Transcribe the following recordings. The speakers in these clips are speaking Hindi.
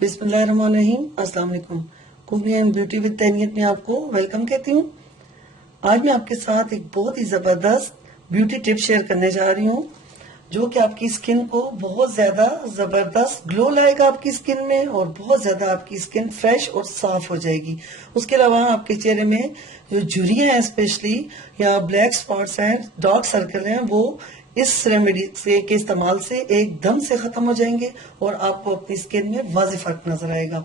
बिस्मिल्लाहिर्रहमानिर्रहीम। अस्सलाम वालेकुम। कुकिंग एंड ब्यूटी विद तैनियत में आपको वेलकम कहती हूँ। आज मैं आपके साथ एक बहुत ही जबरदस्त ब्यूटी टिप शेयर करने जा रही हूँ, जो कि आपकी स्किन को बहुत ज्यादा जबरदस्त ग्लो लाएगा आपकी स्किन में, और बहुत ज्यादा आपकी स्किन फ्रेश और साफ हो जाएगी। उसके अलावा आपके चेहरे में जो झुर्रियां हैं स्पेशली, या ब्लैक स्पॉट्स हैं, डार्क सर्कल हैं, वो इस रेमेडी से के इस्तेमाल से एकदम से खत्म हो जाएंगे और आपको अपनी स्किन में वाज़ेह फर्क नजर आएगा।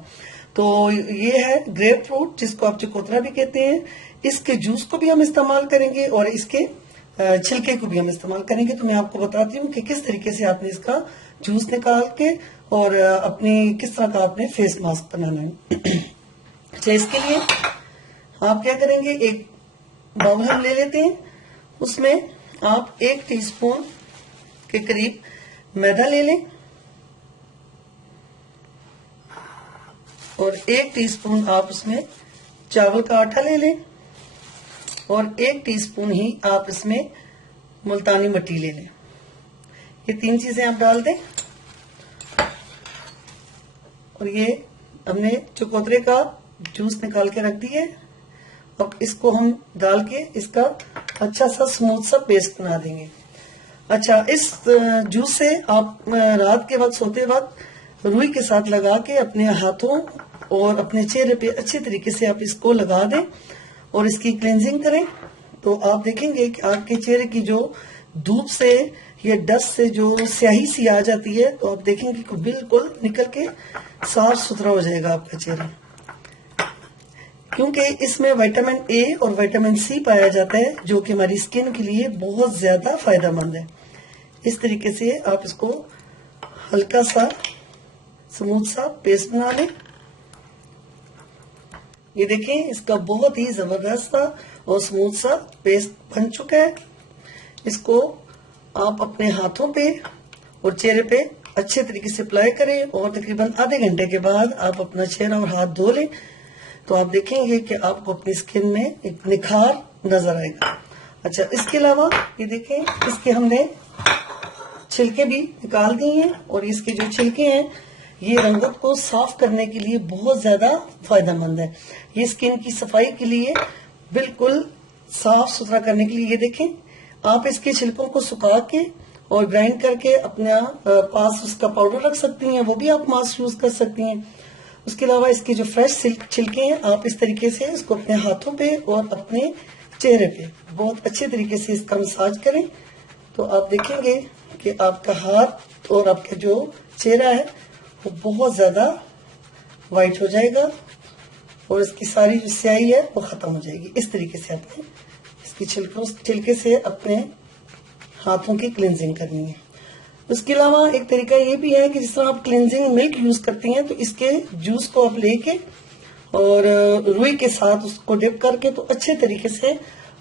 तो ये है ग्रेप फ्रूट, जिसको आप चकोतरा भी कहते हैं। इसके जूस को भी हम इस्तेमाल करेंगे और इसके छिलके को भी हम इस्तेमाल करेंगे। तो मैं आपको बताती हूँ कि किस तरीके से आपने इसका जूस निकाल के और अपनी किस तरह का आपने फेस मास्क बनाना है। अच्छा, इसके लिए आप क्या करेंगे, एक बाउल हम ले लेते हैं। उसमें आप 1 टीस्पून के करीब मैदा ले लें और 1 टीस्पून आप उसमें चावल का आटा ले लें और 1 टीस्पून ही आप इसमें मुल्तानी मिट्टी ले लें। ये 3 चीजें आप डाल दें और ये हमने चकोतरे का जूस निकाल के रख दिया है। अब इसको हम डाल के इसका अच्छा सा स्मूथ सा पेस्ट बना देंगे। अच्छा, इस जूस से आप रात के वक्त सोते वक्त रुई के साथ लगा के अपने हाथों और अपने चेहरे पे अच्छे तरीके से आप इसको लगा दें और इसकी क्लेंजिंग करें। तो आप देखेंगे कि आपके चेहरे की जो धूप से या डस्ट से जो स्याही सी आ जाती है, तो आप देखेंगे कि बिल्कुल निकल के साफ सुथरा हो जाएगा आपका चेहरा, क्योंकि इसमें विटामिन ए और विटामिन सी पाया जाता है, जो कि हमारी स्किन के लिए बहुत ज्यादा फायदेमंद है। इस तरीके से आप इसको हल्का सा स्मूथ सा पेस्ट बना लें। ये देखें, इसका बहुत ही जबरदस्त सा और स्मूथ सा पेस्ट बन चुका है। इसको आप अपने हाथों पे और चेहरे पे अच्छे तरीके से अप्लाई करें और तकरीबन आधे घंटे के बाद आप अपना चेहरा और हाथ धो लें। तो आप देखेंगे कि आपको अपनी स्किन में एक निखार नजर आएगा। अच्छा, इसके अलावा ये देखें, इसके हमने छिलके भी निकाल दिए हैं और इसके जो छिलके हैं ये रंगत को साफ करने के लिए बहुत ज्यादा फायदेमंद है। ये स्किन की सफाई के लिए बिल्कुल साफ सुथरा करने के लिए, ये देखें, आप इसके छिलकों को सुखा के और ग्राइंड करके अपने पास उसका पाउडर रख सकती हैं, वो भी आप मास्क यूज कर सकती हैं। उसके अलावा इसके जो फ्रेश छिलके हैं, आप इस तरीके से इसको अपने हाथों पे और अपने चेहरे पे बहुत अच्छे तरीके से इसका मसाज करें। तो आप देखेंगे कि आपका हाथ और आपका जो चेहरा है वो बहुत ज्यादा वाइट हो जाएगा और इसकी सारी जो स्याही है वो खत्म हो जाएगी। इस तरीके से आपने इसकी छिलके से अपने हाथों की क्लींजिंग करनी है। उसके अलावा एक तरीका ये भी है कि जिस तरह आप क्लींजिंग मिल्क यूज करती हैं, तो इसके जूस को आप लेके और रुई के साथ उसको डिप करके तो अच्छे तरीके से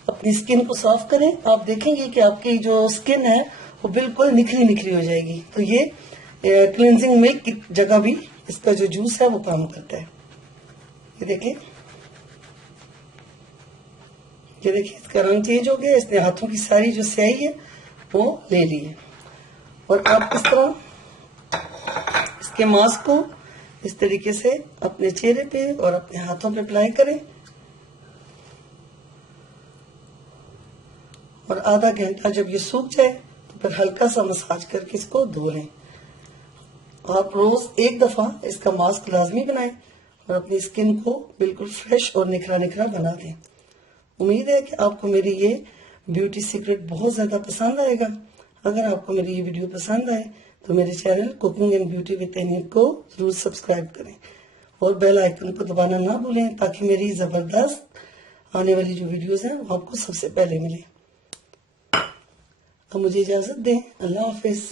अपनी स्किन को साफ करें। आप देखेंगे कि आपकी जो स्किन है वो बिल्कुल निखरी निखरी हो जाएगी। तो ये क्लींजिंग मिल्क की जगह भी इसका जो जूस है वो काम करता है। ये देखिए, इसका रंग चेंज हो गया। इसने हाथों की सारी जो स्याही है वो ले ली है। और आप इस तरह इसके मास्क को इस तरीके से अपने चेहरे पे और अपने हाथों पे अप्लाई करें और आधा घंटा जब ये सूख जाए तो फिर हल्का सा मसाज करके इसको धो लें। आप रोज 1 दफा इसका मास्क लाजमी बनाएं और अपनी स्किन को बिल्कुल फ्रेश और निखरा निखरा बना दें। उम्मीद है कि आपको मेरी ये ब्यूटी सीक्रेट बहुत ज्यादा पसंद आएगा। अगर आपको मेरी ये वीडियो पसंद आए तो मेरे channel cooking and beauty with Tainiyat को जरूर सब्सक्राइब करें और बेल आइकन को दबाना ना भूलें, ताकि मेरी जबरदस्त आने वाली जो वीडियोस हैं वो आपको सबसे पहले मिले। अब मुझे इजाजत दें। अल्लाह हाफिज।